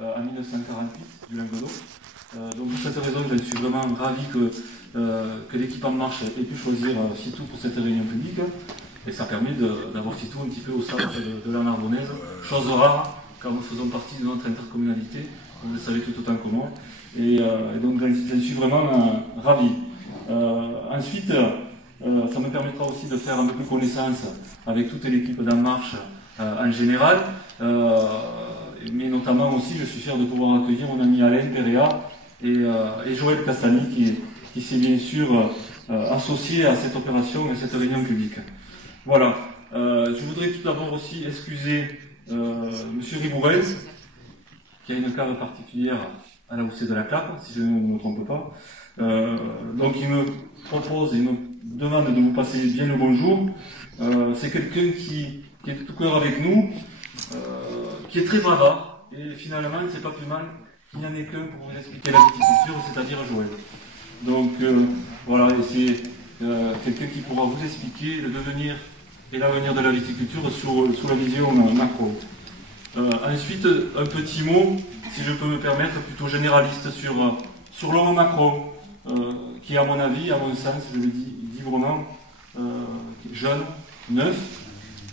en 1948 du Languedoc. Donc pour cette raison, je suis vraiment ravi que l'équipe En Marche ait pu choisir Fitou pour cette réunion publique. Et ça permet d'avoir Fitou un petit peu au centre de la Narbonnaise, chose rare car nous faisons partie de notre intercommunalité, vous le savez tout autant que moi. Et donc j'en suis vraiment ravi. Ensuite, ça me permettra aussi de faire un peu plus connaissance avec toute l'équipe d'En Marche en général, mais notamment aussi je suis fier de pouvoir accueillir mon ami Alain Péréa et Joël Castani qui s'est bien sûr associé à cette opération et à cette réunion publique. Voilà. Je voudrais tout d'abord aussi excuser Monsieur Ribourel, qui a une cave particulière à la haussée de la Clappe, si je ne me trompe pas. Donc il me propose, il me demande de vous passer bien le bonjour. C'est quelqu'un qui est de tout cœur avec nous, qui est très bavard, et finalement c'est pas plus mal qu'il n'y en ait qu'un pour vous expliquer la viticulture, c'est-à-dire Joël. Donc voilà, et c'est quelqu'un qui pourra vous expliquer le devenir et l'avenir de la viticulture sous la vision macro. Ensuite, un petit mot, si je peux me permettre, plutôt généraliste sur l'homme macro, qui à mon avis, à mon sens, je le dis librement, jeune, neuf,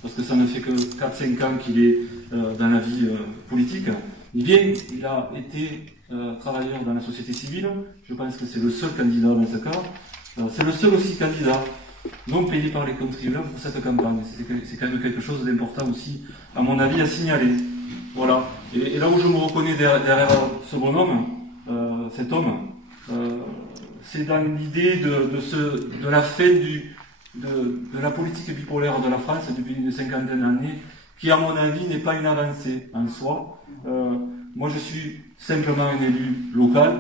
parce que ça ne fait que 4-5 ans qu'il est dans la vie politique. Il a été travailleur dans la société civile, je pense que c'est le seul candidat dans ce cas, c'est le seul aussi candidat non payé par les contribuables pour cette campagne. C'est quand même quelque chose d'important aussi, à mon avis, à signaler. Voilà. Et là où je me reconnais derrière ce bonhomme, cet homme, c'est dans l'idée de la fin de la politique bipolaire de la France depuis une cinquantaine d'années, qui à mon avis n'est pas une avancée en soi. Moi je suis simplement un élu local,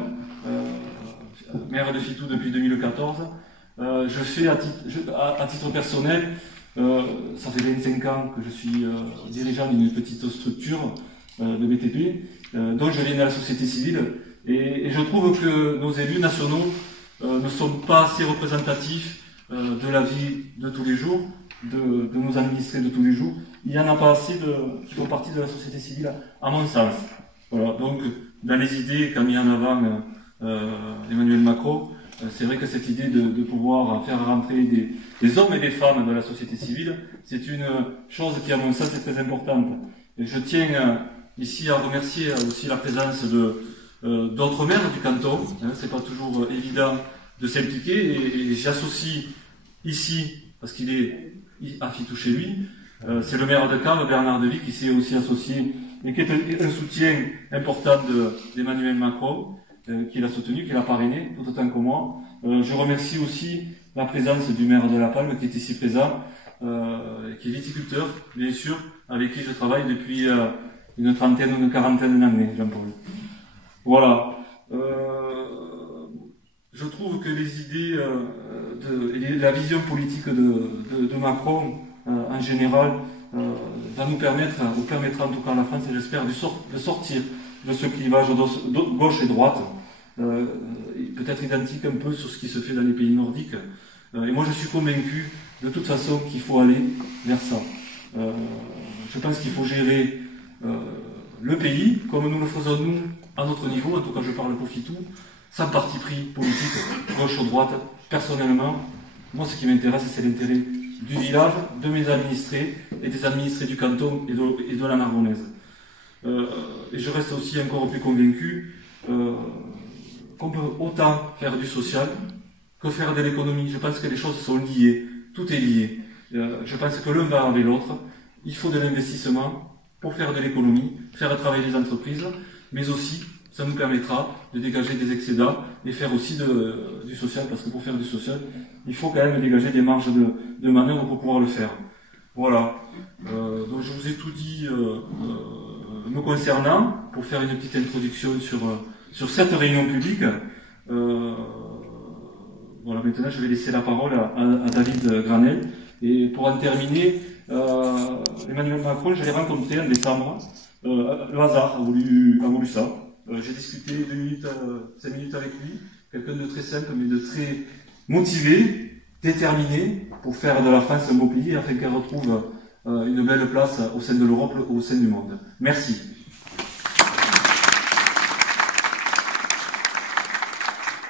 maire de Fitou depuis 2014. Je fais à titre personnel, ça fait 25 ans que je suis dirigeant d'une petite structure de BTP, dont je viens de la société civile, et je trouve que nos élus nationaux ne sont pas assez représentatifs de la vie de tous les jours, de nos administrés de tous les jours. Il n'y en a pas assez qui font partie de la société civile, à mon sens. Voilà. Donc, dans les idées qu'a mis en avant Emmanuel Macron, c'est vrai que cette idée de pouvoir faire rentrer des hommes et des femmes de la société civile, c'est une chose qui, à mon sens, est très importante. Et je tiens ici à remercier aussi la présence d'autres maires du canton. C'est pas toujours évident de s'impliquer, et j'associe ici, parce qu'il est à Fitou chez lui, c'est le maire de Caves, Bernard Devy, qui s'est aussi associé et qui est un soutien important d'Emmanuel Macron, qui l'a soutenu, qui l'a parrainé, tout autant que moi. Je remercie aussi la présence du maire de La Palme, qui est ici présent, qui est viticulteur, bien sûr, avec qui je travaille depuis une trentaine ou une quarantaine d'années, Jean-Paul. Voilà. Je trouve que les idées et la vision politique de Macron, en général, va nous permettra en tout cas à la France, et j'espère, de sortir de ce clivage gauche et droite, peut-être identique un peu sur ce qui se fait dans les pays nordiques. Et moi je suis convaincu de toute façon qu'il faut aller vers ça. Je pense qu'il faut gérer le pays comme nous le faisons nous à notre niveau, en tout cas je parle pour Fitou, sans parti pris politique, gauche ou droite. Personnellement, moi ce qui m'intéresse, c'est l'intérêt du village, de mes administrés et des administrés du canton et de la Narbonnaise. Et je reste aussi encore plus convaincu qu'on peut autant faire du social que faire de l'économie. Je pense que les choses sont liées, tout est lié. Je pense que l'un va avec l'autre. Il faut de l'investissement pour faire de l'économie, faire travailler les entreprises, mais aussi ça nous permettra de dégager des excédents et faire aussi du social, parce que pour faire du social, il faut quand même dégager des marges de manœuvre pour pouvoir le faire. Voilà. Donc je vous ai tout dit me concernant, pour faire une petite introduction sur cette réunion publique. Voilà, maintenant je vais laisser la parole à David Granel. Et pour en terminer, Emmanuel Macron, je l'ai rencontré en décembre. Le hasard a voulu ça. J'ai discuté 5 minutes avec lui, quelqu'un de très simple, mais de très motivé, déterminé, pour faire de la France un beau pays, afin qu'elle retrouve une belle place au sein de l'Europe, au sein du monde. Merci.